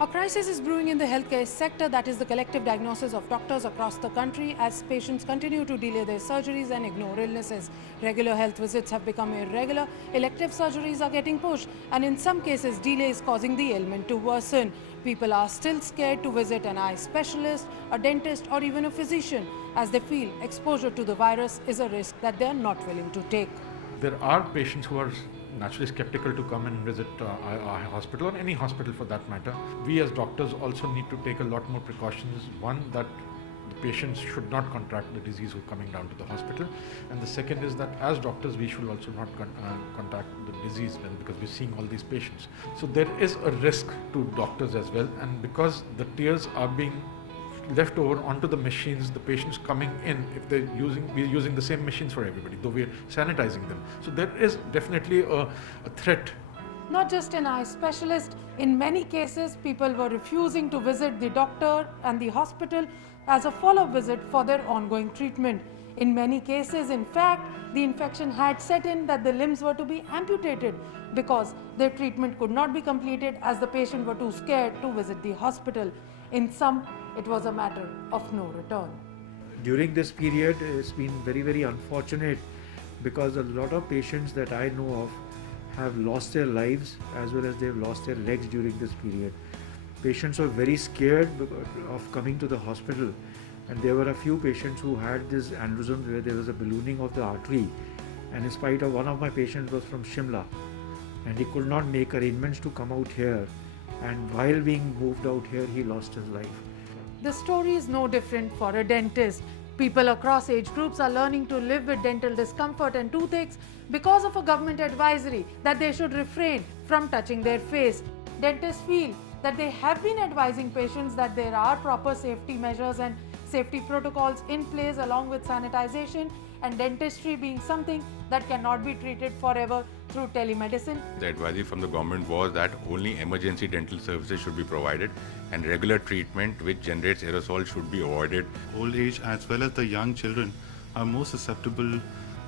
A crisis is brewing in the healthcare sector, that is the collective diagnosis of doctors across the country as patients continue to delay their surgeries and ignore illnesses. Regular health visits have become irregular, elective surgeries are getting pushed, and in some cases delay is causing the ailment to worsen. People are still scared to visit an eye specialist, a dentist or even a physician as they feel exposure to the virus is a risk that they are not willing to take. There are patients who are naturally skeptical to come and visit a hospital or any hospital for that matter. We as doctors also need to take a lot more precautions. One, that the patients should not contract the disease who are coming down to the hospital, and the second is that as doctors we should also not contact the disease because we're seeing all these patients. So there is a risk to doctors as well, and because the tears are being left over onto the machines, the patients coming in, if we're using the same machines for everybody, though we're sanitizing them. So there is definitely a threat. Not just an eye specialist, in many cases people were refusing to visit the doctor and the hospital as a follow-up visit for their ongoing treatment. In many cases, in fact, the infection had set in that the limbs were to be amputated because their treatment could not be completed as the patient were too scared to visit the hospital. In some, it was a matter of no return. During this period, it's been very, very unfortunate because a lot of patients that I know of have lost their lives as well as they've lost their legs during this period. Patients were very scared of coming to the hospital, and there were a few patients who had this aneurysm where there was a ballooning of the artery, and in spite of one of my patients was from Shimla and he could not make arrangements to come out here, and while being moved out here he lost his life. The story is no different for a dentist. People across age groups are learning to live with dental discomfort and toothaches because of a government advisory that they should refrain from touching their face. Dentists feel that they have been advising patients that there are proper safety measures and safety protocols in place along with sanitization, and dentistry being something that cannot be treated forever through telemedicine. The advisory from the government was that only emergency dental services should be provided and regular treatment which generates aerosol should be avoided. Old age as well as the young children are more susceptible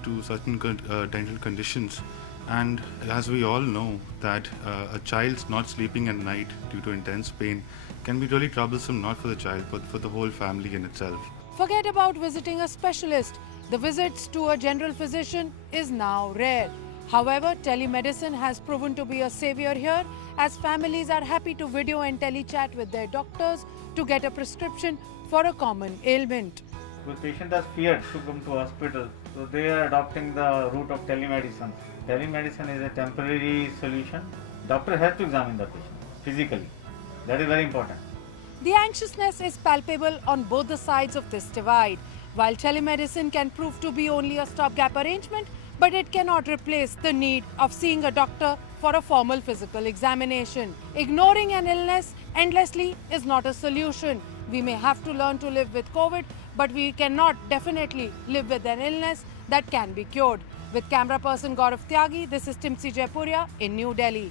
to certain dental conditions, and as we all know that a child's not sleeping at night due to intense pain can be really troublesome, not for the child but for the whole family in itself. Forget about visiting a specialist. The visits to a general physician is now rare. However, telemedicine has proven to be a savior here as families are happy to video and telechat with their doctors to get a prescription for a common ailment. The patient are feared to come to hospital, so they are adopting the route of telemedicine. Telemedicine is a temporary solution. Doctor has to examine the patient physically. That is very important. The anxiousness is palpable on both the sides of this divide. While telemedicine can prove to be only a stopgap arrangement, but it cannot replace the need of seeing a doctor for a formal physical examination. Ignoring an illness endlessly is not a solution. We may have to learn to live with COVID, but we cannot definitely live with an illness that can be cured. With camera person Gaurav Tyagi, this is Timsi Jaipuria in New Delhi.